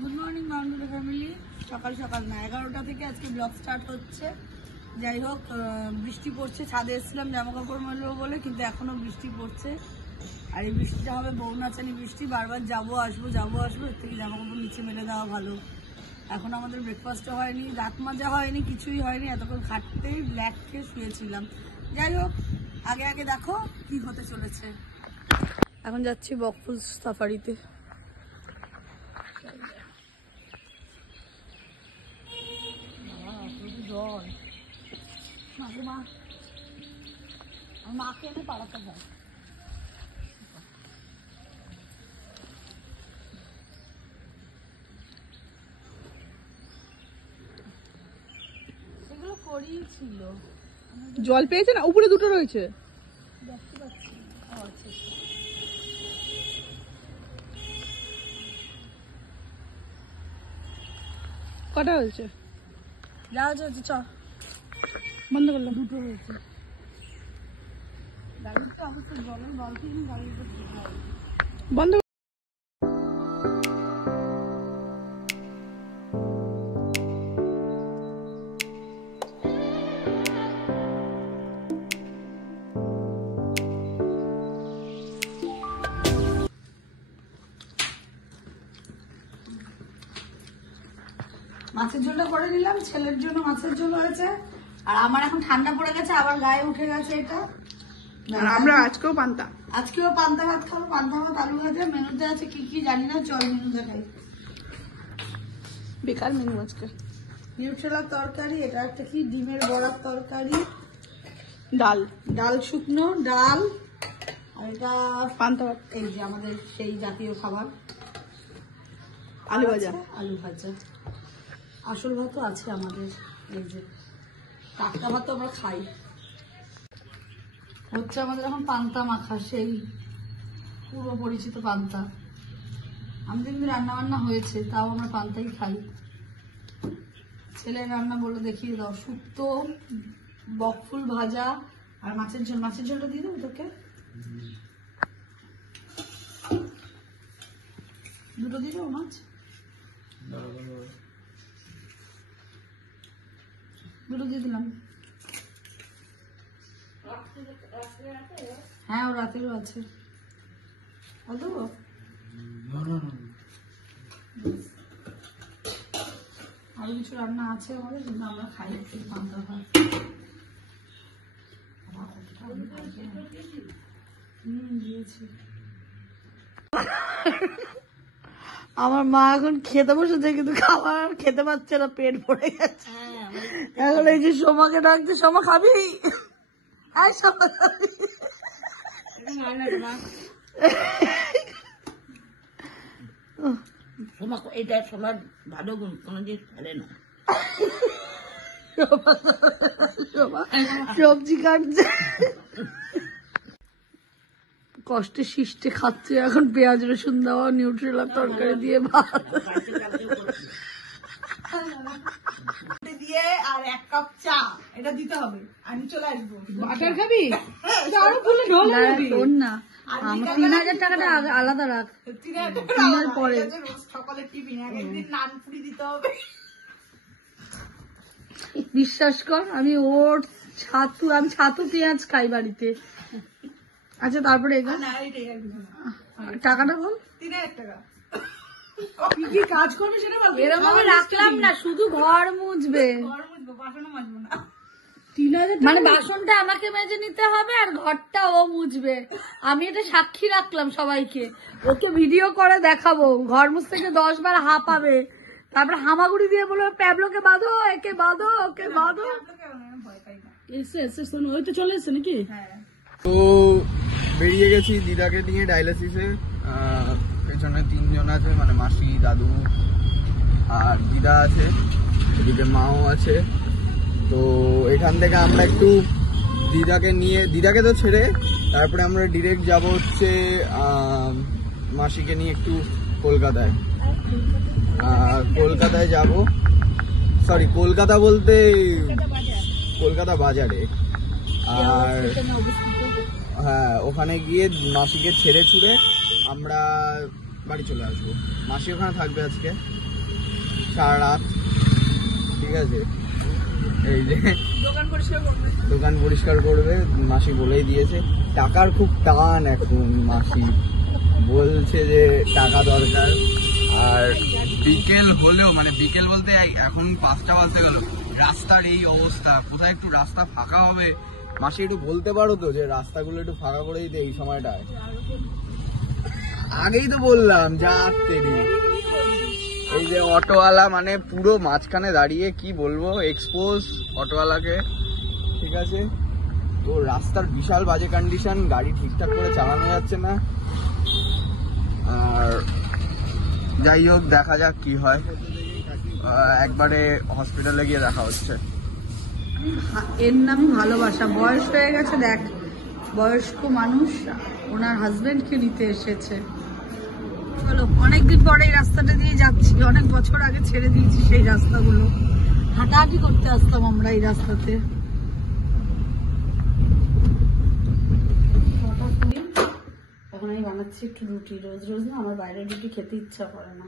Good morning বাউন্ডুরি family. সকাল সকাল না 11টা থেকে আজকে ব্লগ স্টার্ট হচ্ছে। যাই হোক, বৃষ্টি পড়ছে, ছাদে এসেছিলাম জামা কাপড় মেলবো বলে, কিন্তু এখনো বৃষ্টি পড়ছে। আর এই বৃষ্টিটা হবে বৌনাচানি বৃষ্টি, বারবার যাবো আসবো এর থেকে জামা কাপড় নিচে মেলে দেওয়া ভালো। এখন আমাদের ব্রেকফাস্টও হয়নি, রাত মাজা হয়নি, কিছুই হয়নি, এতক্ষণ খাটতেই ব্ল্যাক খেয়ে শুয়েছিলাম। যাই হোক, আগে আগে দেখো কি হতে চলেছে। এখন যাচ্ছি বকফুল সাফারিতে। জল মাকে এনে পাড়াতে হয়। সেগুলো করিয়েছিল। জল পেয়েছে না? উপরে দুটো রয়েছে, দেখতে পাচ্ছি। আচ্ছা, কটা হয়েছে? যা হচ্ছে চ বন্ধ করলাম। দুটো হয়েছে। গাড়িতে অবশ্যই জলের বালতি গাড়িতে বন্ধ। মাছের ঝোলটা করে নিলাম, ছেলের জন্য মাছের ঝোল হয়েছে। আর আমার এখন ঠান্ডা পড়ে গেছে, আবার গায়ে উঠে গেছে এটা। আমরা আজকেও পান্তা ভাত খাবো, পান্তা ভাত আলু ভাজা। মেনুতে আছে কি কি জানি না, চল মেনু দেখাই। বেকার মেনু আজকে। নিউট্রেলার তরকারি, এটা একটা কি ডিমের বড়ার তরকারি, ডাল শুকনো ডাল, আর এটা পান্তা ভাত, এই যে আমাদের সেই জাতীয় খাবার আলু ভাজা। আসল ভাতও আছে আমাদের, এই যে টাটকা ভাত আমরা খাই। হচ্ছে আমাদের এখন পান্তা মাখা, সেই পূর্ব পরিচিত পান্তা। আমাদের কিন্তু রান্না বান্না হয়েছে, তাও আমরা পান্তাই খাই। ছেলের রান্না বলে দেখিয়ে দাও, শুক্তো, বকফুল ভাজা আর মাছের ঝোল। মাছের ঝোলটা দিয়ে দেবো তোকে, দুটো দিয়ে দেবো মাছ, দুটো দিয়ে দিলাম। হ্যাঁ, ও রাতেরও আছে। দেবো আরো কিছু রান্না আছে আমাদের, কিন্তু আমরা খাই পান্তা ভাত। দিয়েছি। আমার মা এখন খেতে বসেছে, কিন্তু খাবার খেতে পারছে না, পেট ভরে গেছে। এখন এই যে সোমাকে ডাকছে, সোমা খাবি? সোমা খাবি? এটা সবার ভালো গুণ, কোনো জিনিস ফেলে না। সবজি কাটছে, কষ্টে শিষ্টে খাচ্ছে এখন পেঁয়াজ রসুন দেওয়া নিউট্রেলার তরকারি দিয়ে ভাত দিয়ে আর 1 কাপ চা। এটা দিতে হবে, আমি চলে আসবো। বাটার খাবি? না, আমার 3000 টাকাটা আলাদা রাখ, 3000 পরে সকালের টিফিন। একদিন নান পুরি দিতে হবে। বিশ্বাস কর, আমি ছাতু পেঁয়াজ খাই বাড়িতে। আচ্ছা, তারপরে টাকাটা বল। 3000 টাকা কি কাজ করবে সেটা বল। এরকম আমি রাখলাম না, শুধু ঘর মুছবে, বাসনও মাজবো না। মানে বাসনটা আমাকে মেজে নিতে হবে আর ঘরটা ও মুছবে। আমি এটা সাক্ষী রাখলাম সবাইকে, ওকে ভিডিও করে দেখাবো। ঘর মুছতে গিয়ে 10 বার হাঁপাবে, তারপরে হামাগুড়ি দিয়ে বলবে প্যাবলোকে বাঁধো, একে বাঁধো, ওকে বাঁধো। ওই তো চলে এসছে নাকি? তো বেরিয়ে গেছি দিদাকে নিয়ে ডায়ালিসিসে। পেছনে 3 জন আছে, মানে মাসি, দাদু আর দিদা আছে, এদিকে মাও আছে। তো এখান থেকে আমরা একটু দিদাকে তো ছেড়ে তারপরে আমরা ডিরেক্ট যাব হচ্ছে মাসিকে নিয়ে একটু কলকাতায় যাব। সরি, কলকাতা বলতে কলকাতা বাজারে। আর হ্যাঁ, ওখানে গিয়ে মাসিকে ছেড়ে ছুড়ে আমরা বাড়ি চলে আসবো। মাসি ওখানে থাকবে আজকে সারা রাত, ঠিক আছে। এই যে দোকান পরিষ্কার করবে, মাসি বলেই দিয়েছে। টাকার খুব টান এখন, মাসি বলছে যে টাকা দরকার। আর বিকেল হলেও, মানে বিকেল বলতে এখন 5টা বাজতে গেল, রাস্তার এই অবস্থা, কোথায় একটু রাস্তা ফাঁকা হবে মাসি একটু বলতে পারো তো, যে রাস্তাগুলো একটু ফাঁকা করে দিতে এই সময়টায়। আগেই তো বললাম যা তেরি। এই যে অটোওয়ালা মানে পুরো মাঝখানে দাঁড়িয়ে, কি বলবো, এক্সপোজ অটোওয়ালাকে, ঠিক আছে। তো রাস্তার বিশাল বাজে কন্ডিশন, গাড়ি ঠিকঠাক করে চালানো যাচ্ছে না। আর যাই হোক, দেখা যাক কি হয়। একবারে হসপিটালে গিয়ে দেখা হচ্ছে। এর নামই ভালোবাসা। বয়স হয়ে গেছে, দেখ বয়স্ক মানুষ ওনার হাজবেন্ডকে নিতে এসেছে। চলো, অনেকদিন পরে এই রাস্তাটা দিয়ে যাচ্ছি, অনেক বছর আগে ছেড়ে দিয়েছি সেই রাস্তাগুলো, হাঁটাহাঁটি করতে আসতাম আমরা এই রাস্তাতে। এখন আমি বানাচ্ছি একটু রুটি, রোজ রোজ না আমার বাইরের রুটি খেতে ইচ্ছা করে না।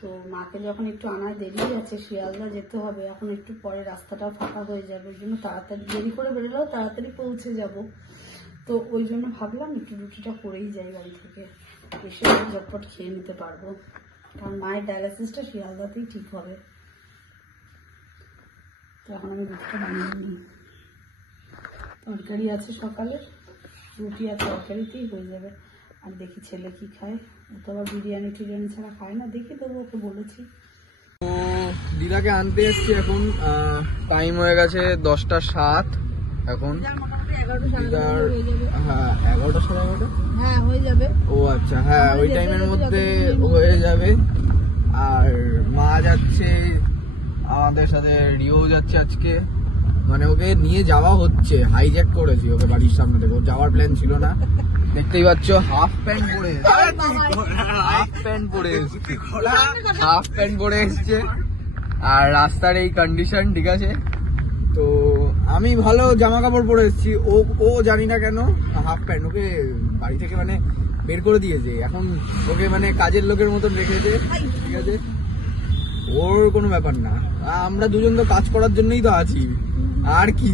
তো মাকে যখন একটু আনার দেরি আছে, শিয়ালদা যেতে হবে, এখন একটু পরে রাস্তাটাও ফাঁকা হয়ে যাবে, ওই জন্য তাড়াতাড়ি দেরি করে বেরোলেও তাড়াতাড়ি পৌঁছে যাব। তো ওই জন্য ভাবলাম একটু রুটিটা করেই যাই বাড়ি থেকে, এসে ঝটপট খেয়ে নিতে পারবো, কারণ মায়ের ডায়ালিসিসটা শিয়ালদাতেই ঠিক হবে। তো এখন আমি রুটিটা বানিয়ে নিই। তরকারি আছে সকালের, রুটি আর তরকারিতেই হয়ে যাবে। আর দেখি ছেলে কি খায়, ও তো আবার বিরিয়ানি টিরিয়ানি ছাড়া খায় না, দেখি তবু ওকে বলেছি। তো দিদাকে আনতে এসছি, এখন টাইম হয়ে গেছে 10টা 7 এখন। দিদার হ্যাঁ 11টা 11:30, হ্যাঁ হয়ে যাবে। ও আচ্ছা, হ্যাঁ ওই টাইমের মধ্যে হয়ে যাবে। আর মা যাচ্ছে আমাদের সাথে, রিও যাচ্ছে আজকে, মানে ওকে নিয়ে যাওয়া হচ্ছে, হাইজ্যাক করেছি ওকে বাড়ির সামনে থেকে, ওর যাওয়ার প্ল্যান ছিল না। দেখতেই পাচ্ছ হাফ প্যান্ট পরে এসছে, আর রাস্তার এই কন্ডিশন, ঠিক আছে। তো আমি ভালো জামা কাপড় পরে এসেছি, ও জানি না কেন হাফ প্যান্ট, ওকে বাড়ি থেকে মানে বের করে দিয়েছে, এখন ওকে মানে কাজের লোকের মতন রেখেছে, ঠিক আছে। ওর কোনো ব্যাপার না, আমরা দুজন তো কাজ করার জন্যই তো আছি, আর কি।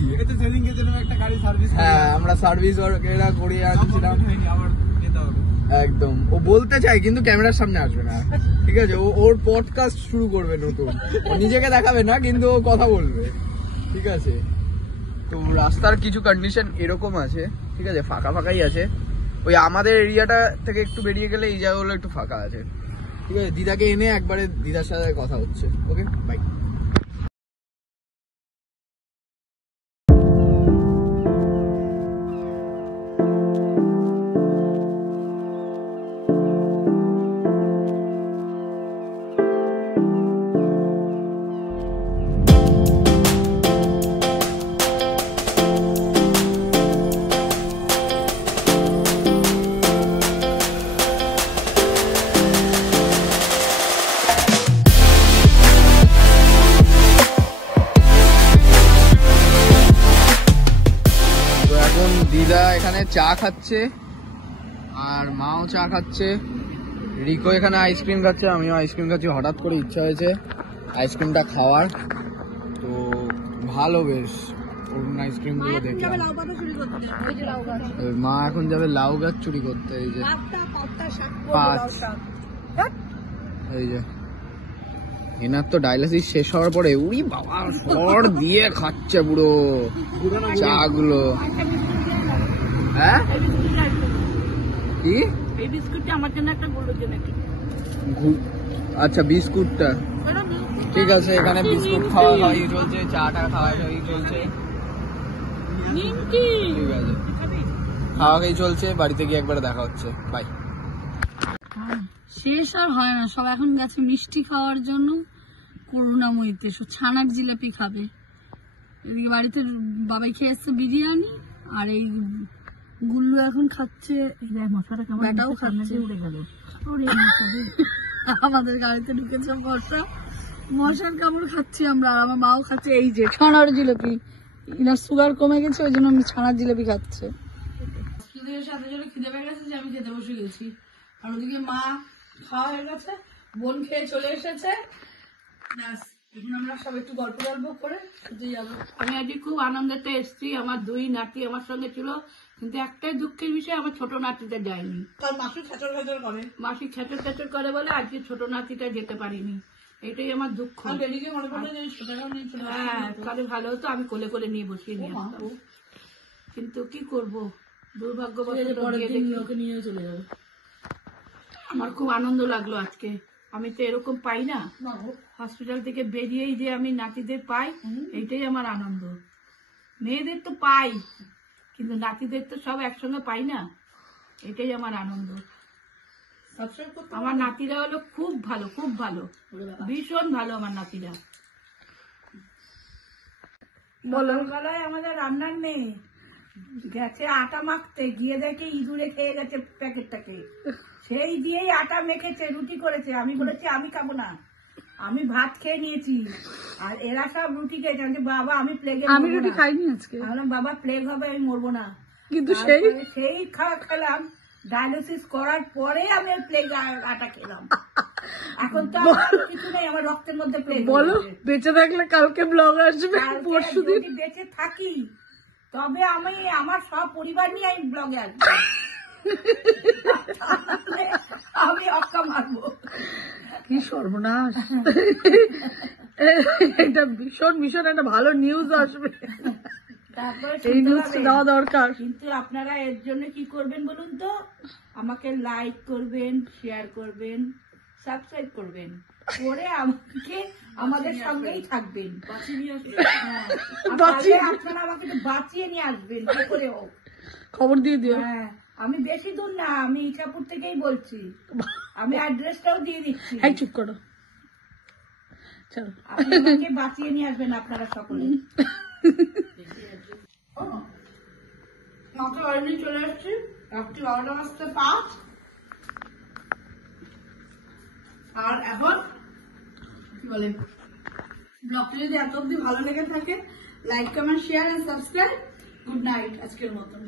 হ্যাঁ আমরা সার্ভিস ওয়ার্কেরা করে আনছিলাম একদম। ও বলতে চাই কিন্তু ক্যামেরার সামনে আসবে না, ঠিক আছে। ওর পডকাস্ট শুরু করবে নতুন, ও নিজেকে দেখাবে না কিন্তু ও কথা বলবে, ঠিক আছে। তো রাস্তার কিছু কন্ডিশন এরকম আছে, ঠিক আছে, ফাঁকা ফাঁকাই আছে। ওই আমাদের এরিয়াটা থেকে একটু বেরিয়ে গেলে এই জায়গাগুলো একটু ফাঁকা আছে, ঠিক আছে। দিদাকে এনে একবারে দিদার সাথে কথা হচ্ছে, ওকে বাই। দিদা এখানে চা খাচ্ছে আর মাও চা খাচ্ছে, রিকো এখানে আইসক্রিম খাচ্ছে, আমিও আইসক্রিম খাচ্ছি। হঠাৎ করে ইচ্ছা হয়েছে আইসক্রিমটা খাওয়ার, তো ভালো বেশ অরুণ আইসক্রিম গুলো দেখলাম। মা এখন যাবে লাউ গাছ চুরি করতে, এই যে 5, এই যে এনার তো ডায়ালিসিস শেষ হওয়ার পরে উড়ি বাবা সর দিয়ে খাচ্ছে পুরো চা গুলো। হ্যাঁ কি এই বিস্কুটটা আমার জন্য একটা গুলো জন্য কি, আচ্ছা বিস্কুটটা ঠিক আছে। এখানে বিস্কুট খাওয়া খাওয়াই চলছে, চাটা খাওয়া খাওয়াই চলছে, ঠিক আছে খাওয়া খাওয়াই চলছে। বাড়িতে গিয়ে একবারে দেখা হচ্ছে, বাই। শেষ আর হয় না, সব এখন গেছে মিষ্টি খাওয়ার জন্য করুণাময়ীতে, ছানার জিলাপি খাবে। এদিকে বাড়িতে বাবাই খেয়ে এসছে বিরিয়ানি, আর এই গুল্লু এখন খাচ্ছে, ব্যাটাও খাচ্ছে। উড়ে গেল আমাদের গাড়িতে ঢুকেছে মশা, মশার কামড় খাচ্ছি আমরা, আর আমার মাও খাচ্ছে এই যে ছানার জিলাপি। ইনার সুগার কমে গেছে, ওই জন্য আমি ছানার জিলাপি খাচ্ছে। সাথে জন্য খিদে পেয়ে গেছে যে আমি খেতে বসে গেছি। আর ওদিকে মা খাওয়া হয়ে গেছে, বোন খেয়ে চলে এসেছে, ব্যাস এখন আমরা সব একটু গল্প করে শুতে যাবো। আমি আজকে খুব আনন্দেতে এসেছি, আমার দুই নাতি আমার সঙ্গে ছিল, কিন্তু একটাই দুঃখের বিষয় আমার ছোট নাতিটা যায়নি। তার মাসি খেচর খেচর করে, মাসি খেচর খেচর করে বলে আজকে ছোট নাতিটা যেতে পারিনি, এটাই আমার দুঃখ। আর বেরিয়ে মনে করলো যে ছোটটাও নিয়ে চলে আসবে। হ্যাঁ, তাহলে ভালো হতো, আমি কোলে কোলে নিয়ে বসিয়ে নিয়ে আসতাম। কিন্তু কি করব, দুর্ভাগ্যবশত গিয়ে দেখি ওকে নিয়ে চলে যাবে। আমার খুব আনন্দ লাগলো আজকে, আমি তো এরকম পাই না। হসপিটাল থেকে বেরিয়েই যে আমি নাতিদের পাই, এইটাই আমার আনন্দ। মেয়েদের তো পাই, কিন্তু নাতিদের তো সব একসঙ্গে পাই না, এটাই আমার আনন্দ। আমার নাতিরা হলো খুব ভালো, খুব ভালো, ভীষণ ভালো আমার নাতিরা। সকালবেলায় আমাদের রান্নার মেয়ে গেছে আটা মাখতে, গিয়ে দেখে ইঁদুরে খেয়ে গেছে প্যাকেটটাকে, সেই দিয়েই আটা মেখেছে, রুটি করেছে। আমি বলেছি আমি খাবো না, আমি ভাত খেয়ে নিয়েছি, আর এরা সব রুটি খেয়েছে। আমি বলছি, বাবা আমি প্লেগে আমি রুটি খাইনি আজকে, বললাম বাবা প্লেগ হবে, আমি মরবো না। কিন্তু সেই খাওয়া খেলাম, ডায়ালিসিস করার পরে আমি প্লেগ আটা খেলাম। এখন তো আমার কিছু নেই, আমার রক্তের মধ্যে প্লেগ। বলো বেঁচে থাকলে কালকে ব্লগ আসবে, পরশু দিন যদি বেঁচে থাকি তবে আমি আমার সব পরিবার নিয়ে আমি ব্লগে আসবো, আমি অক্কা মারবো। কি সর্বনাশ, এটা ভীষণ ভীষণ একটা ভালো নিউজ আসবে, তারপরে এই নিউজটা দেওয়া দরকার। কিন্তু আপনারা এর জন্য কি করবেন বলুন তো, আমাকে লাইক করবেন, শেয়ার করবেন, সাবস্ক্রাইব করবেন, করে আমাকে আমাদের সঙ্গেই থাকবেন। হ্যাঁ, আর তাহলে আপনারা আমাকে একটু বাঁচিয়ে নিয়ে আসবেন, কি করে হোক। খবর দিয়ে দিও। হ্যাঁ, আমি বেশি দূর না, আমি ইছাপুর থেকেই বলছি, আমি অ্যাড্রেসটাও দিয়ে দিচ্ছি। হ্যাঁ চুপ করো, চলো আপনি আমাকে বাঁচিয়ে নিয়ে আসবেন আপনারা সকলে। মাত্র অলরেডি চলে এসছি, রাত্রি 12:05, আর এখন কি বলে, ব্লগটা যদি এত অব্দি ভালো লেগে থাকে, like comment share and subscribe. Good night আজকের মতন।